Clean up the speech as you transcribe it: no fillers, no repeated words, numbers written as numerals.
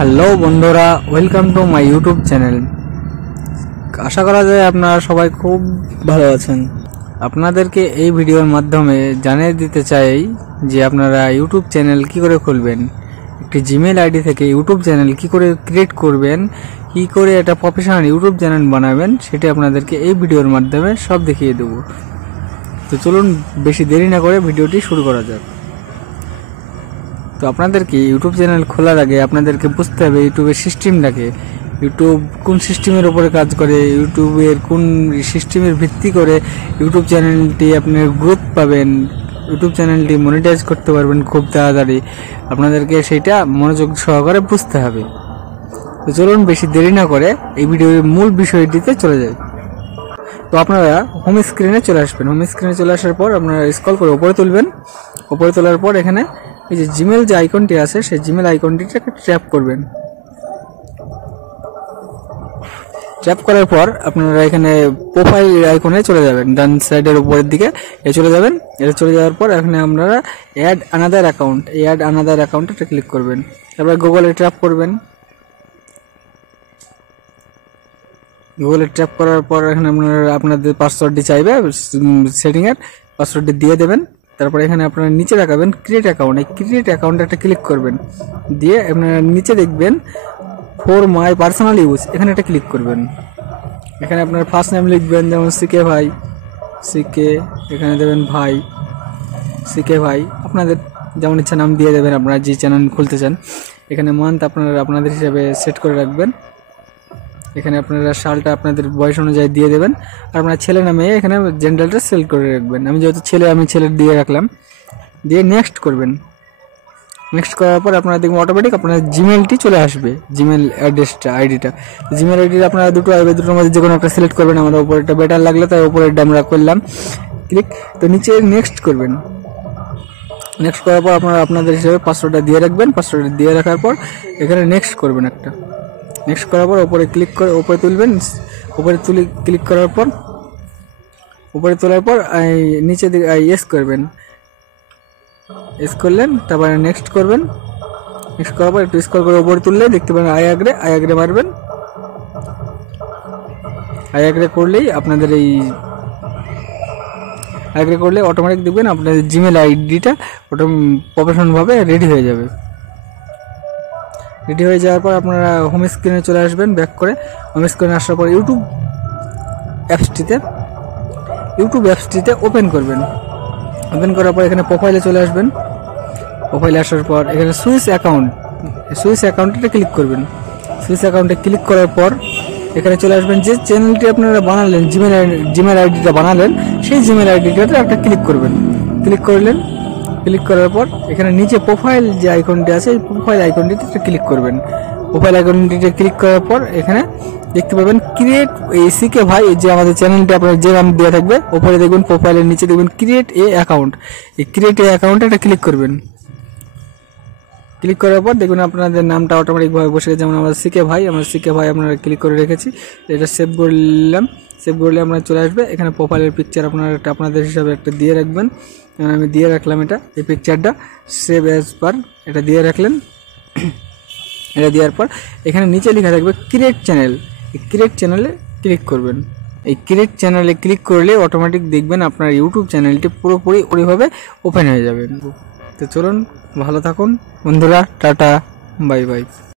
Hello বন্ধুরা, welcome to my YouTube channel. আশা করা যায় আপনারা সবাই খুব ভালো আছেন। আপনাদেরকে এই ভিডিওর মাধ্যমে জানিয়ে দিতে চাই যে আপনারা ইউটিউব চ্যানেল কি করে খুলবেন, একটি জিমেল আইডি থেকে ইউটিউব চ্যানেল কি করে ক্রিয়েট করবেন, কি করে একটা প্রফেশনাল ইউটিউব চ্যানেল বানাবেন, সেটা আপনাদেরকে এই ভিডিওর মাধ্যমে সব দেখিয়ে দেব। তো চলুন বেশি দেরি না করে ভিডিওটি শুরু করা যাক। তো আপনাদেরকে ইউটিউব চ্যানেল খোলার আগে আপনাদেরকে বুঝতে হবে ইউটিউবের সিস্টেমটাকে, ইউটিউব কোন সিস্টেমের উপরে কাজ করে, ইউটিউবের কোন সিস্টেমের ভিত্তি করে ইউটিউব চ্যানেলটি আপনার গ্রোথ পাবেন, ইউটিউব চ্যানেলটি মনিটাইজ করতে পারবেন খুব তাড়াতাড়ি। আপনাদেরকে সেটা মনোযোগ সহকারে বুঝতে হবে। তো চলুন বেশি দেরি না করে এই ভিডিওর মূল বিষয়টিতে চলে যাই। তো আপনারা হোম স্ক্রিনে চলে আসবেন। হোম স্ক্রিনে চলে আসার পর আপনারা স্ক্রল করে উপরে তুলবেন। উপরে তোলার পর এখানে এই যে জিমেল যে আইকনটি আছে সেই জিমেল আইকনটিকে ট্যাপ করবেন। ট্যাপ করার পর আপনারা এখানে প্রোফাইল আইকনে চলে যাবেন, ডান সাইডের উপরের দিকে চলে যাবেন। এটা চলে যাওয়ার পর এখানে আপনারা add another account, add another অ্যাকাউন্টে ক্লিক করবেন। তারপর গুগলে ট্যাপ করবেন। গুগলে ট্যাপ করার পর এখানে আপনারা আপনাদের পাসওয়ার্ডটি চাইবে, সেটিংয়ের পাসওয়ার্ডটি দিয়ে দেবেন। তারপর এখানে আপনারা নিচে দেখাবেন ক্রিয়েট অ্যাকাউন্ট, এই ক্রিয়েট অ্যাকাউন্টে একটা ক্লিক করবেন। দিয়ে আপনারা নিচে দেখবেন ফর মাই পার্সোনাল ইউজ, এখানে একটা ক্লিক করবেন। এখানে আপনার ফার্স্ট নেম লিখবেন, যেমন সিকে ভাই, সিকে, এখানে দেবেন ভাই, সিকে ভাই, আপনাদের যেমন ইচ্ছা নাম দিয়ে দেবেন আপনারা যে চ্যানেল খুলতে চান। এখানে মান্থ আপনারা আপনাদের হিসাবে সেট করে রাখবেন। এখানে আপনারা সালটা আপনাদের বয়স অনুযায়ী দিয়ে দেবেন। আর আপনার ছেলে নামে এখানে জেন্ডারটা সিলেক্ট করে রাখবেন। আমি যেহেতু ছেলে, আমি ছেলের দিয়ে রাখলাম। দিয়ে নেক্সট করবেন। নেক্সট করার পর আপনারা দেখবেন অটোমেটিক আপনার জিমেলটি চলে আসবে, জিমেল অ্যাড্রেসটা, আইডিটা। জিমেল আইডিটা আপনারা দুটো আসবে, দুটোর মধ্যে যে কোনো একটা সিলেক্ট করবেন। আমাদের উপরেরটা বেটার লাগলে তাই উপরেরটা আমরা করলাম ক্লিক। তো নিচে নেক্সট করবেন। নেক্সট করার পর আপনারা আপনাদের হিসাবে পাসওয়ার্ডটা দিয়ে রাখবেন। পাসওয়ার্ডটা দিয়ে রাখার পর এখানে নেক্সট করবেন একটা। নেক্সট করার পর উপরে ক্লিক করে উপরে তুলবেন। উপরে তুলে ক্লিক করার পর উপরে তোলার পর নিচে দিকে ইয়েস করবেন। ইয়েস করলেন, তারপরে নেক্সট করবেন। নেক্সট করার পর একটু স্ক্রল করে উপরে তুললে দেখতে পাবেন আই আগ্রে মারবেন। আই আগ্রে করলেই আপনাদের এই আগ্রে করলে অটোমেটিক দেখবেন আপনাদের জিমেল আইডিটা ওটা প্রফেশনালভাবে রেডি হয়ে যাবে। রেডি হয়ে যাওয়ার পর আপনারা হোম স্ক্রিনে চলে আসবেন। ব্যাক করে হোম স্ক্রিনে আসার পর ইউটিউব অ্যাপসটিতে ওপেন করবেন। ওপেন করার পর এখানে প্রোফাইলে চলে আসবেন। প্রোফাইলে আসার পর এখানে সুইচ অ্যাকাউন্টে ক্লিক করবেন। সুইচ অ্যাকাউন্টে ক্লিক করার পর এখানে চলে আসবেন। যে চ্যানেলটি আপনারা বানালেন, জিমেল আইডিটা বানালেন, সেই জিমেল আইডিটাতে একটা ক্লিক করবেন। ক্লিক করলেন, ক্লিক করার পর এখানে নিচে প্রোফাইল যে আইকনটি আছে এই প্রোফাইল আইকনটিতে ক্লিক করবেন। প্রোফাইল আইকনটিতে ক্লিক করার পর এখানে দেখতে পাবেন ক্রিয়েট এই সিকে ভাই, যে আমাদের চ্যানেলটি আপনার যে নাম দেওয়া থাকবে ওপরে দেখবেন প্রোফাইলের নিচে দেখবেন ক্রিয়েট এ অ্যাকাউন্ট, এই ক্রিয়েট এ অ্যাকাউন্টে একটা ক্লিক করবেন। ক্লিক করার পর দেখবেন আপনাদের নামটা অটোমেটিকভাবে বসে গেছে। যেমন আমার সিকে ভাই, আপনারা ক্লিক করে রেখেছি। এটা সেভ করে নিলাম। সেভ করলে আপনারা চলে আসবে। এখানে প্রোফাইলের পিকচার আপনারা আপনাদের হিসাবে একটা দিয়ে রাখবেন। আমি দিয়ে রাখলাম এটা, এই পিকচারটা সেভ অ্যাজ পার, এটা দিয়ে রাখলেন। এটা দেওয়ার পর এখানে নিচে লেখা থাকবে ক্রিয়েট চ্যানেল, এই ক্রিয়েট চ্যানেলে ক্লিক করবেন। এই ক্রিয়েট চ্যানেলে ক্লিক করলে অটোমেটিক দেখবেন আপনার ইউটিউব চ্যানেলটি পুরোপুরি ওইভাবে ওপেন হয়ে যাবে। তো চলুন ভালো থাকুন বন্ধুরা, টাটা, বাই বাই।